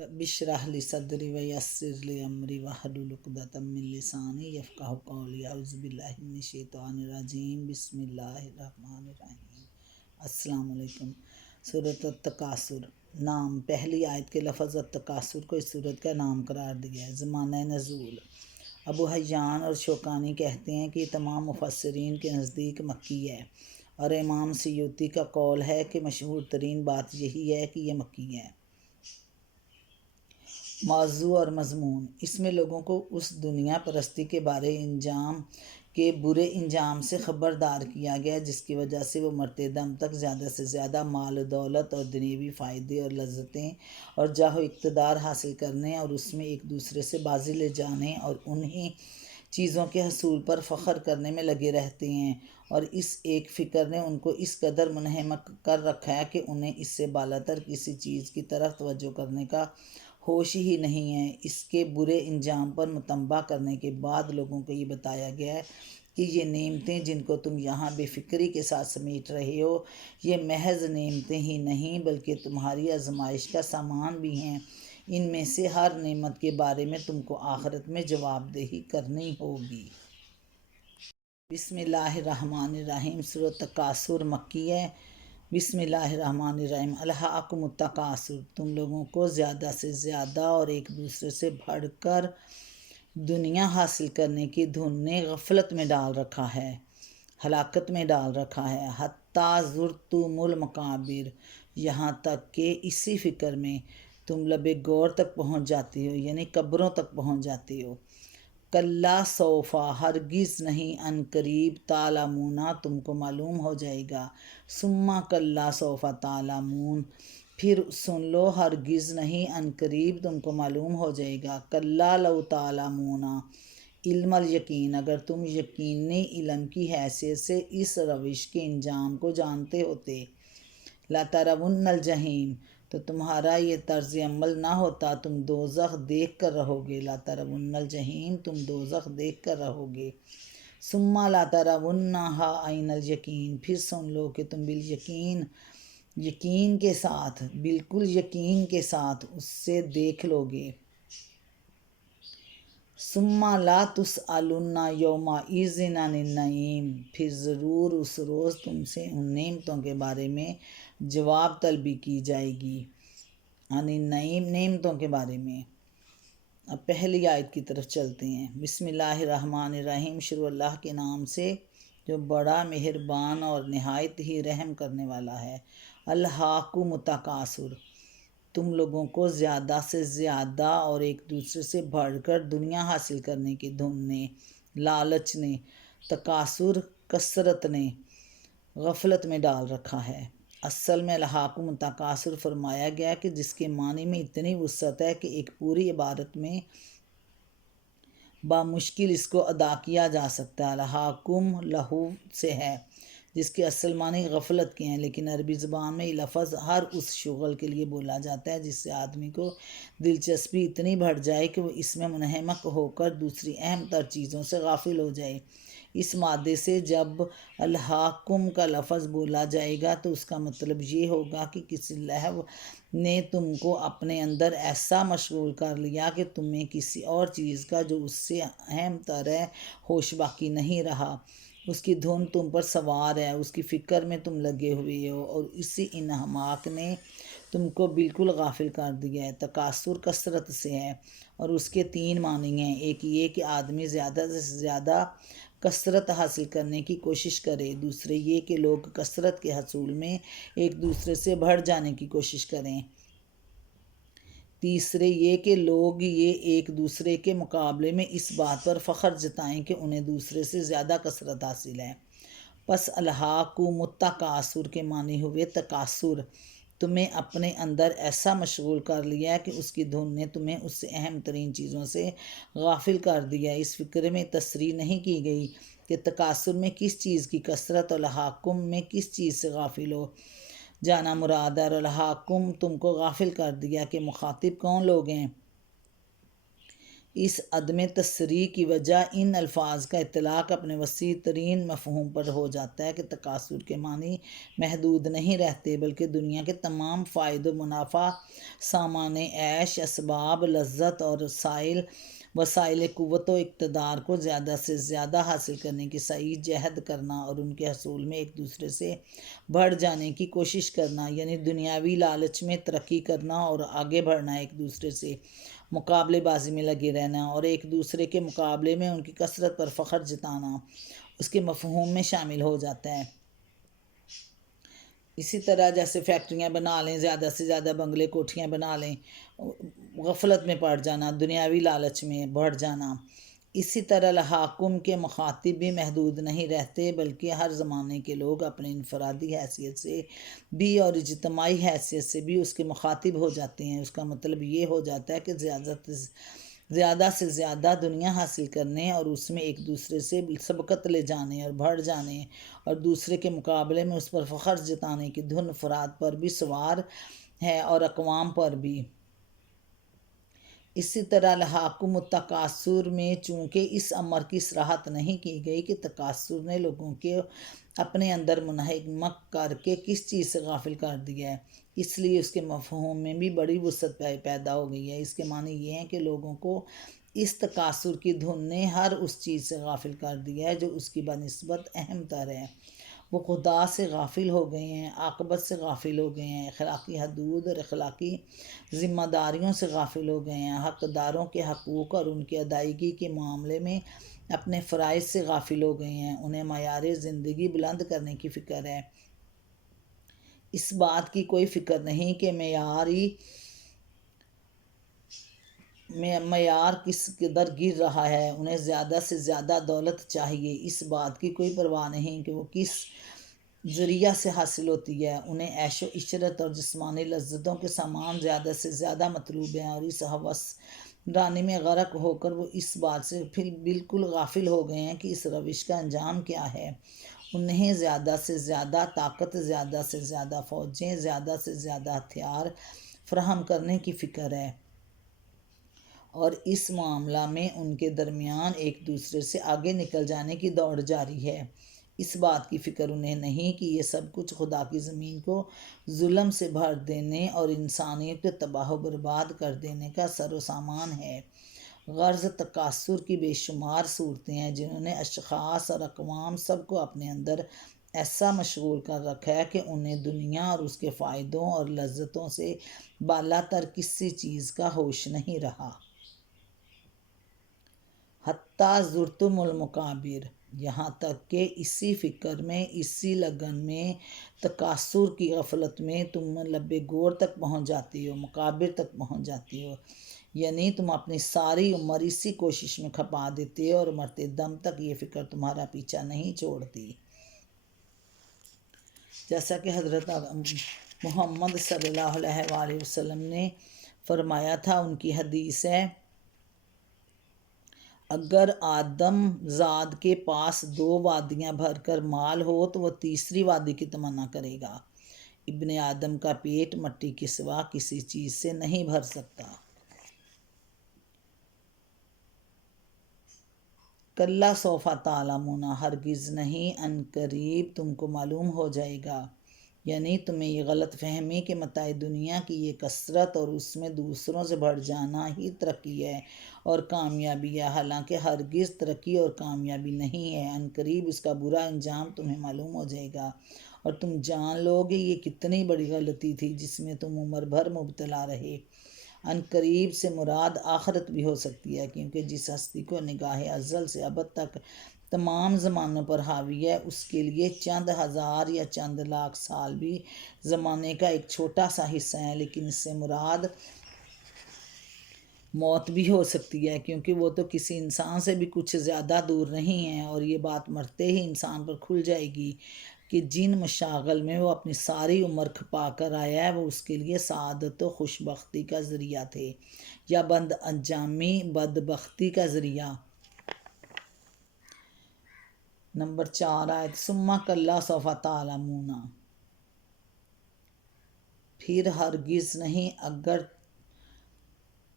رب اشرح لی صدری ویسر لی امری واحلل عقدۃ من لسانی یفقہوا قولی اعوذ باللہ من الشیطان الرجیم بسم اللہ الرحمن الرحیم۔ السلام علیکم۔ سورۃ التکاثر نام، پہلی آیت کے لفظ التکاثر کو اس سورت کا نام قرار دیا ہے۔ زمانہ نزول، ابو حیان اور شوکانی کہتے ہیں کہ یہ تمام مفسرین کے نزدیک مکی ہے، اور امام سیوطی کا قول ہے کہ مشہور ترین بات یہی ہے کہ یہ مکی ہے۔ موضوع اور مضمون، اس میں لوگوں کو اس دنیا پرستی کے برے انجام سے خبردار کیا گیا جس کی وجہ سے وہ مرتے دم تک زیادہ سے زیادہ مال و دولت اور دنیوی فائدے اور لذتیں اور جاہ و اقتدار حاصل کرنے اور اس میں ایک دوسرے سے بازی لے جانے اور انہی چیزوں کے حصول پر فخر کرنے میں لگے رہتے ہیں، اور اس ایک فکر نے ان کو اس قدر منہمک کر رکھا ہے کہ انہیں اس سے بالاتر کسی چیز کی طرف توجہ کرنے کا ہوش ہی نہیں ہے۔ اس کے برے انجام پر متنبہ کرنے کے بعد لوگوں کو یہ بتایا گیا ہے کہ یہ نعمتیں جن کو تم یہاں بے فکری کے ساتھ سمیٹ رہے ہو، یہ محض نعمتیں ہی نہیں بلکہ تمہاری آزمائش کا سامان بھی ہیں۔ ان میں سے ہر نعمت کے بارے میں تم کو آخرت میں جواب دہی کرنی ہوگی۔ بسم اللہ الرحمن الرحیم۔ سورۃ تکاثر مکی ہے۔ بسم اللہ الرحمن الرحیم۔ الہاکم التکاثر، تم لوگوں کو زیادہ سے زیادہ اور ایک دوسرے سے بڑھ کر دنیا حاصل کرنے کی دھن نے غفلت میں ڈال رکھا ہے، ہلاکت میں ڈال رکھا ہے۔ حتیٰ زرتم المقابر، یہاں تک کہ اسی فکر میں تم لب گور تک پہنچ جاتی ہو، یعنی قبروں تک پہنچ جاتی ہو۔ کلا سوفا، ہرگز نہیں، ان قریب، تعلمون، تم کو معلوم ہو جائے گا۔ ثم کلا سوفا تعلمون، پھر سن لو، ہرگز نہیں، ان قریب تم کو معلوم ہو جائے گا۔ کلا لو تعلمون علم الیقین، اگر تم یقینی علم کی حیثیت سے اس روش کے انجام کو جانتے ہوتے، لترون الجحیم، تو تمہارا یہ طرز عمل نہ ہوتا، تم دوزخ دیکھ کر رہو گے۔ لترون الجحیم، تم دوزخ دیکھ کر رہو گے۔ ثم لترونہا عین الیقین، پھر سن لو کہ تم بالیقین، یقین کے ساتھ، بالکل یقین کے ساتھ اس سے دیکھ لو گے۔ ثم لا تسألن یومئذ عن النعیم، پھر ضرور اس روز تم سے ان نعمتوں کے بارے میں جواب طلبی کی جائے گی۔ عن النعیم، نعمتوں کے بارے میں۔ اب پہلی آیت کی طرف چلتے ہیں۔ بسم اللہ الرحمن الرحیم، شروع اللہ کے نام سے جو بڑا مہربان اور نہایت ہی رحم کرنے والا ہے۔ الہاکم التکاثر، تم لوگوں کو زیادہ سے زیادہ اور ایک دوسرے سے بڑھ کر دنیا حاصل کرنے کی دھن نے، لالچ نے، تکاثر کثرت نے غفلت میں ڈال رکھا ہے۔ اصل میں الہاکم التکاثر فرمایا گیا کہ جس کے معنی میں اتنی وسعت ہے کہ ایک پوری عبارت میں بامشکل اس کو ادا کیا جا سکتا ہے۔ الہاکم لہو سے ہے جس کے اصل معنی غفلت کے ہیں، لیکن عربی زبان میں یہ لفظ ہر اس شغل کے لیے بولا جاتا ہے جس سے آدمی کو دلچسپی اتنی بڑھ جائے کہ وہ اس میں منہمک ہو کر دوسری اہم تر چیزوں سے غافل ہو جائے۔ اس مادے سے جب الہاکم کا لفظ بولا جائے گا تو اس کا مطلب یہ ہوگا کہ کسی لہو نے تم کو اپنے اندر ایسا مشغول کر لیا کہ تمہیں کسی اور چیز کا جو اس سے اہم تر ہے ہوش باقی نہیں رہا۔ اس کی دھن تم پر سوار ہے، اس کی فکر میں تم لگے ہوئے ہو، اور اسی انہماک نے تم کو بالکل غافل کر دیا ہے۔ تکاثر کثرت سے ہے اور اس کے تین معنی ہیں۔ ایک یہ کہ آدمی زیادہ سے زیادہ کثرت حاصل کرنے کی کوشش کرے، دوسرے یہ کہ لوگ کثرت کے حصول میں ایک دوسرے سے بڑھ جانے کی کوشش کریں، تیسرے یہ کہ لوگ یہ ایک دوسرے کے مقابلے میں اس بات پر فخر جتائیں کہ انہیں دوسرے سے زیادہ کثرت حاصل ہے۔ پس الہاکم التکاثر کے معنی ہوئے تکاثر، تمہیں اپنے اندر ایسا مشغول کر لیا کہ اس کی دھن نے تمہیں اس سے اہم ترین چیزوں سے غافل کر دیا۔ اس فکر میں تصریح نہیں کی گئی کہ تکاثر میں کس چیز کی کثرت اور الہاکم میں کس چیز سے غافل ہو جانا مراد ہے، اور الہاکم تم کو غافل کر دیا کہ مخاطب کون لوگ ہیں۔ اس عدم تصریح کی وجہ ان الفاظ کا اطلاق اپنے وسیع ترین مفہوم پر ہو جاتا ہے کہ تکاثر کے معنی محدود نہیں رہتے، بلکہ دنیا کے تمام فائد و منافع، سامان عیش، اسباب لذت اور وسائل قوت و اقتدار کو زیادہ سے زیادہ حاصل کرنے کی سعی جہد کرنا اور ان کے حصول میں ایک دوسرے سے بڑھ جانے کی کوشش کرنا، یعنی دنیاوی لالچ میں ترقی کرنا اور آگے بڑھنا، ایک دوسرے سے مقابلے بازی میں لگے رہنا اور ایک دوسرے کے مقابلے میں ان کی کثرت پر فخر جتانا اس کے مفہوم میں شامل ہو جاتا ہے۔ اسی طرح جیسے فیکٹریاں بنا لیں، زیادہ سے زیادہ بنگلے کوٹھیاں بنا لیں، غفلت میں پڑ جانا، دنیاوی لالچ میں بڑھ جانا۔ اسی طرح لحاکم کے مخاطب بھی محدود نہیں رہتے، بلکہ ہر زمانے کے لوگ اپنے انفرادی حیثیت سے بھی اور اجتماعی حیثیت سے بھی اس کے مخاطب ہو جاتے ہیں۔ اس کا مطلب یہ ہو جاتا ہے کہ زیادہ سے زیادہ دنیا حاصل کرنے اور اس میں ایک دوسرے سے سبقت لے جانے اور بڑھ جانے اور دوسرے کے مقابلے میں اس پر فخر جتانے کی دھن افراد پر بھی سوار ہے اور اقوام پر بھی۔ اسی طرح لحاکم التکاثر میں چونکہ اس امر کی صراحت نہیں کی گئی کہ تکاثر نے لوگوں کے اپنے اندر منہمک کر کے کس چیز سے غافل کر دیا ہے، اس لیے اس کے مفہوم میں بھی بڑی وسعت پیدا ہو گئی ہے۔ اس کے معنی یہ ہیں کہ لوگوں کو اس تکاثر کی دھن نے ہر اس چیز سے غافل کر دیا ہے جو اس کی بنسبت اہم تر ہے۔ وہ خدا سے غافل ہو گئے ہیں، عاقبت سے غافل ہو گئے ہیں، اخلاقی حدود اور اخلاقی ذمہ داریوں سے غافل ہو گئے ہیں، حقداروں کے حقوق اور ان کی ادائیگی کے معاملے میں اپنے فرائض سے غافل ہو گئے ہیں۔ انہیں معیار زندگی بلند کرنے کی فکر ہے، اس بات کی کوئی فکر نہیں کہ معیار کس قدر گر رہا ہے۔ انہیں زیادہ سے زیادہ دولت چاہیے، اس بات کی کوئی پرواہ نہیں کہ وہ کس ذریعہ سے حاصل ہوتی ہے۔ انہیں عیش و عشرت اور جسمانی لذتوں کے سامان زیادہ سے زیادہ مطلوب ہیں اور اس ہوس رانی میں غرق ہو کر وہ اس بات سے پھر بالکل غافل ہو گئے ہیں کہ اس روش کا انجام کیا ہے۔ انہیں زیادہ سے زیادہ طاقت، زیادہ سے زیادہ فوجیں، زیادہ سے زیادہ ہتھیار فراہم کرنے کی فکر ہے اور اس معاملہ میں ان کے درمیان ایک دوسرے سے آگے نکل جانے کی دوڑ جاری ہے۔ اس بات کی فکر انہیں نہیں کہ یہ سب کچھ خدا کی زمین کو ظلم سے بھر دینے اور انسانیت کو تباہ و برباد کر دینے کا سر و سامان ہے۔ غرض تکاثر کی بے شمار صورتیں ہیں جنہوں نے اشخاص اور اقوام سب کو اپنے اندر ایسا مشغول کر رکھا ہے کہ انہیں دنیا اور اس کے فائدوں اور لذتوں سے بالاتر کسی چیز کا ہوش نہیں رہا۔ حتیٰ زرتم المقابر، یہاں تک کہ اسی فکر میں، اسی لگن میں، تکاثر کی غفلت میں تم لبِ گور تک پہنچ جاتی ہو، مقابر تک پہنچ جاتی ہو، یعنی تم اپنی ساری عمر اسی کوشش میں کھپا دیتے ہو اور مرتے دم تک یہ فکر تمہارا پیچھا نہیں چھوڑتی۔ جیسا کہ حضرت محمد صلی اللہ علیہ وآلہ وسلم نے فرمایا تھا، ان کی حدیث ہے، اگر آدم زاد کے پاس 2 وادیاں بھر کر مال ہو تو وہ تیسری وادی کی تمنا کرے گا۔ ابن آدم کا پیٹ مٹی کے سوا کسی چیز سے نہیں بھر سکتا۔ کلا سوف تعلمون، ہرگز نہیں، عن قریب تم کو معلوم ہو جائے گا، یعنی تمہیں یہ غلط فہمی کہ متاع دنیا کی یہ کثرت اور اس میں دوسروں سے بڑھ جانا ہی ترقی ہے اور کامیابی ہے، حالانکہ ہرگز ترقی اور کامیابی نہیں ہے۔ عن قریب اس کا برا انجام تمہیں معلوم ہو جائے گا اور تم جان لو گے یہ کتنی بڑی غلطی تھی جس میں تم عمر بھر مبتلا رہے۔ عن قریب سے مراد آخرت بھی ہو سکتی ہے، کیونکہ جس ہستی کو نگاہ ازل سے ابد تک تمام زمانوں پر حاوی ہے، اس کے لیے چند ہزار یا چند لاکھ سال بھی زمانے کا ایک چھوٹا سا حصہ ہے، لیکن اس سے مراد موت بھی ہو سکتی ہے، کیونکہ وہ تو کسی انسان سے بھی کچھ زیادہ دور نہیں ہے، اور یہ بات مرتے ہی انسان پر کھل جائے گی کہ جن مشاغل میں وہ اپنی ساری عمر کھپا کر آیا ہے وہ اس کے لیے سعادت و خوشبختی کا ذریعہ تھے یا بد انجامی بدبختی کا ذریعہ۔ نمبر 4 آیت، ثم کلا سوف تعلمون، پھر ہرگز نہیں، اگر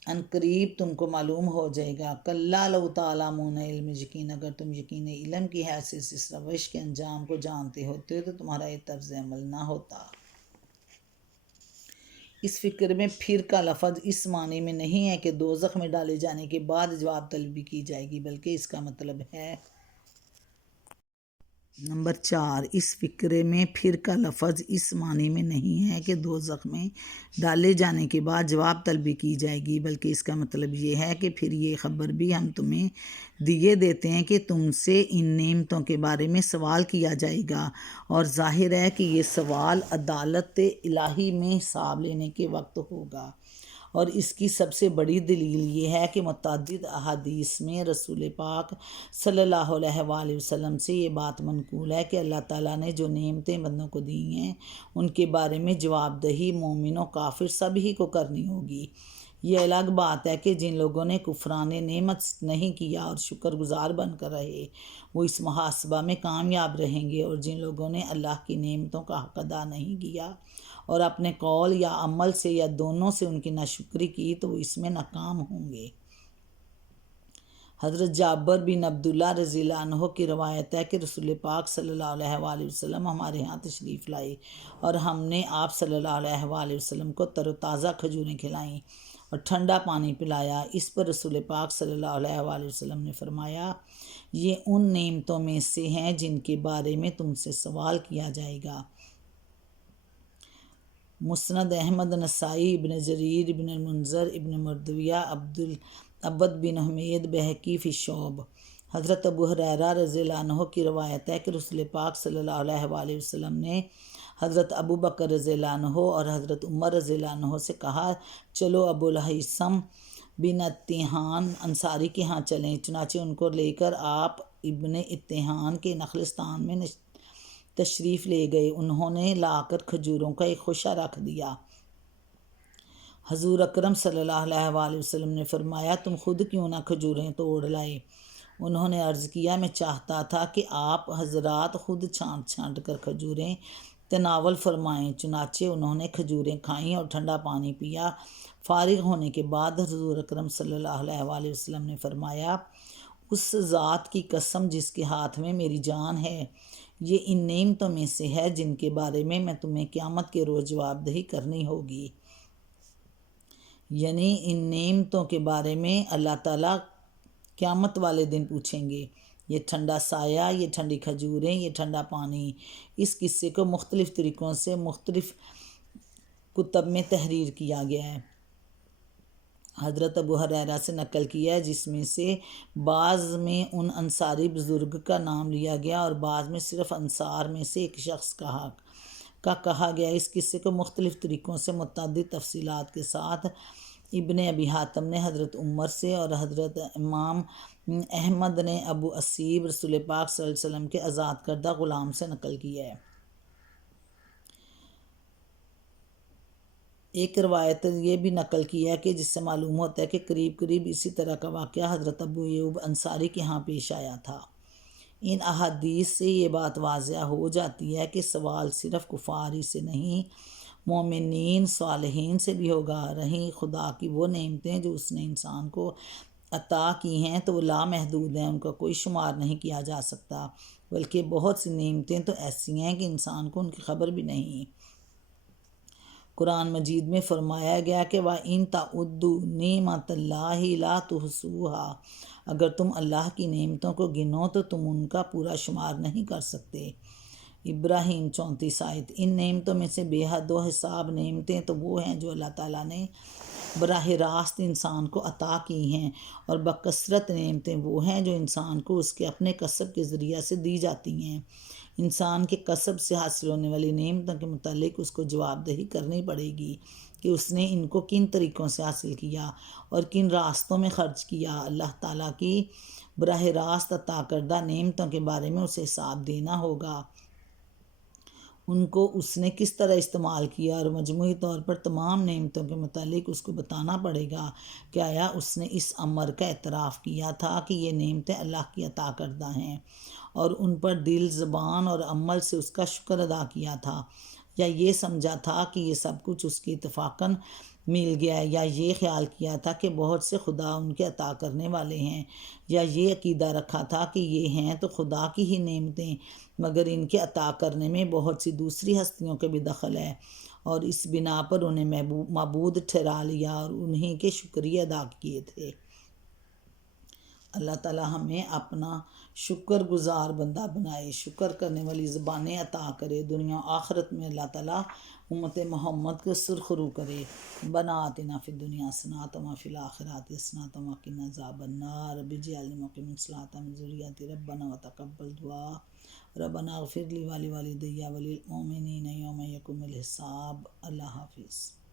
ان قریب تم کو معلوم ہو جائے گا۔ کلا لو تعلمون علم یقین، اگر تم یقین علم کی حیثیت سے اس روش کے انجام کو جانتے ہوتے تو تمہارا یہ طرز عمل نہ ہوتا۔ اس فکر میں پھر کا لفظ اس معنی میں نہیں ہے کہ دوزخ میں ڈالے جانے کے بعد جواب طلبی کی جائے گی، بلکہ اس کا مطلب ہے نمبر 4، اس فقرے میں پھر کا لفظ اس معنی میں نہیں ہے کہ دوزخ میں ڈالے جانے کے بعد جواب طلبی کی جائے گی، بلکہ اس کا مطلب یہ ہے کہ پھر یہ خبر بھی ہم تمہیں دیے دیتے ہیں کہ تم سے ان نعمتوں کے بارے میں سوال کیا جائے گا، اور ظاہر ہے کہ یہ سوال عدالت الہی میں حساب لینے کے وقت ہوگا۔ اور اس کی سب سے بڑی دلیل یہ ہے کہ متعدد احادیث میں رسول پاک صلی اللہ علیہ وآلہ وسلم سے یہ بات منقول ہے کہ اللہ تعالیٰ نے جو نعمتیں بندوں کو دی ہیں ان کے بارے میں جواب دہی مومن و کافر سب ہی کو کرنی ہوگی۔ یہ الگ بات ہے کہ جن لوگوں نے کفران نعمت نہیں کیا اور شکر گزار بن کر رہے وہ اس محاسبہ میں کامیاب رہیں گے، اور جن لوگوں نے اللہ کی نعمتوں کا حق ادا نہیں کیا اور اپنے قول یا عمل سے یا دونوں سے ان کی ناشکری کی تو وہ اس میں ناکام ہوں گے۔ حضرت جابر بن عبداللہ رضی اللہ عنہ کی روایت ہے کہ رسول پاک صلی اللہ علیہ وآلہ وسلم ہمارے ہاں تشریف لائے اور ہم نے آپ صلی اللہ علیہ وآلہ وسلم کو تر و تازہ کھجوریں کھلائیں اور ٹھنڈا پانی پلایا۔ اس پر رسول پاک صلی اللہ علیہ وآلہ وسلم نے فرمایا، یہ ان نعمتوں میں سے ہیں جن کے بارے میں تم سے سوال کیا جائے گا۔ مسند احمد، نسائی، ابن جریر، ابن المنذر، ابن مردویہ، عبد بن حمید، بہقی فی الشعب۔ حضرت ابو ہریرہ رضی اللہ عنہ کی روایت ہے کہ رسول پاک صلی اللہ علیہ وآلہ وسلم نے حضرت ابو بکر رضی اللہ عنہ اور حضرت عمر رضی اللہ عنہ سے کہا، چلو ابو الہیثم بن اتحان انصاری کے ہاں چلیں۔ چنانچہ ان کو لے کر آپ ابن اتحان کے نخلستان میں تشریف لے گئے۔ انہوں نے لا کر کھجوروں کا ایک خوشہ رکھ دیا۔ حضور اکرم صلی اللہ علیہ وآلہ وسلم نے فرمایا، تم خود کیوں نہ کھجوریں توڑ لائے؟ انہوں نے عرض کیا، میں چاہتا تھا کہ آپ حضرات خود چھانٹ چھانٹ کر کھجوریں تناول فرمائیں۔ چنانچہ انہوں نے کھجوریں کھائیں اور ٹھنڈا پانی پیا۔ فارغ ہونے کے بعد حضور اکرم صلی اللہ علیہ وآلہ وسلم نے فرمایا، اس ذات کی قسم جس کے ہاتھ میں میری جان ہے، یہ ان نعمتوں میں سے ہے جن کے بارے میں تمہیں قیامت کے روز جواب دہی کرنی ہوگی۔ یعنی ان نعمتوں کے بارے میں اللہ تعالیٰ قیامت والے دن پوچھیں گے۔ یہ ٹھنڈا سایہ، یہ ٹھنڈی کھجوریں، یہ ٹھنڈا پانی۔ اس قصے کو مختلف طریقوں سے مختلف کتب میں تحریر کیا گیا ہے۔ حضرت ابو ہریرہ سے نقل کیا ہے، جس میں سے بعض میں ان انصاری بزرگ کا نام لیا گیا اور بعض میں صرف انصار میں سے ایک شخص کا کہا گیا۔ اس قصے کو مختلف طریقوں سے متعدد تفصیلات کے ساتھ ابن ابی حاتم نے حضرت عمر سے اور حضرت امام احمد نے ابو اسیب رسول پاک صلی اللہ علیہ وسلم کے آزاد کردہ غلام سے نقل کیا ہے۔ ایک روایت یہ بھی نقل کی ہے کہ جس سے معلوم ہوتا ہے کہ قریب قریب اسی طرح کا واقعہ حضرت ابو ایوب انصاری کے ہاں پیش آیا تھا۔ ان احادیث سے یہ بات واضح ہو جاتی ہے کہ سوال صرف کفار ہی سے نہیں، مومنین صالحین سے بھی ہوگا۔ رہیں خدا کی وہ نعمتیں جو اس نے انسان کو عطا کی ہیں تو وہ لامحدود ہیں، ان کا کوئی شمار نہیں کیا جا سکتا، بلکہ بہت سی نعمتیں تو ایسی ہیں کہ انسان کو ان کی خبر بھی نہیں۔ قرآن مجید میں فرمایا گیا کہ وَإِن تَعُدُّوا نِعْمَتَ اللَّهِ لَا تُحْصُوهَا، اگر تم اللہ کی نعمتوں کو گنو تو تم ان کا پورا شمار نہیں کر سکتے۔ ابراہیم 34 آیت۔ ان نعمتوں میں سے بے حد و حساب نعمتیں تو وہ ہیں جو اللہ تعالیٰ نے براہ راست انسان کو عطا کی ہیں، اور بکثرت نعمتیں وہ ہیں جو انسان کو اس کے اپنے کسب کے ذریعہ سے دی جاتی ہیں۔ انسان کے کسب سے حاصل ہونے والی نعمتوں کے متعلق اس کو جواب دہی کرنی پڑے گی کہ اس نے ان کو کن طریقوں سے حاصل کیا اور کن راستوں میں خرچ کیا۔ اللہ تعالیٰ کی براہ راست عطا کردہ نعمتوں کے بارے میں اسے حساب دینا ہوگا، ان کو اس نے کس طرح استعمال کیا، اور مجموعی طور پر تمام نعمتوں کے متعلق اس کو بتانا پڑے گا کہ آیا اس نے اس امر کا اعتراف کیا تھا کہ یہ نعمتیں اللہ کی عطا کردہ ہیں، اور ان پر دل، زبان اور عمل سے اس کا شکر ادا کیا تھا، یا یہ سمجھا تھا کہ یہ سب کچھ اس کی اتفاقاً مل گیا، یا یہ خیال کیا تھا کہ بہت سے خدا ان کے عطا کرنے والے ہیں، یا یہ عقیدہ رکھا تھا کہ یہ ہیں تو خدا کی ہی نعمتیں، مگر ان کے عطا کرنے میں بہت سی دوسری ہستیوں کے بھی دخل ہے، اور اس بنا پر انہیں معبود ٹھہرا لیا اور انہیں کے شکریہ ادا کیے تھے۔ اللہ تعالیٰ ہمیں اپنا شکر گزار بندہ بنائے، شکر کرنے والی زبانیں عطا کرے، دنیا و آخرت میں اللہ تعالیٰ امت محمد کو سرخرو کرے۔ ربنا آتنا فی الدنیا حسنۃ وفی الآخرۃ حسنۃ وقنا عذاب النار، رب اجعلنی مقیم الصلاۃ ومن ذریتی ربنا وتقبل دعا، ربنا اغفر لی ولوالدی وللمؤمنین یوم یقوم الحساب۔ اللہ حافظ۔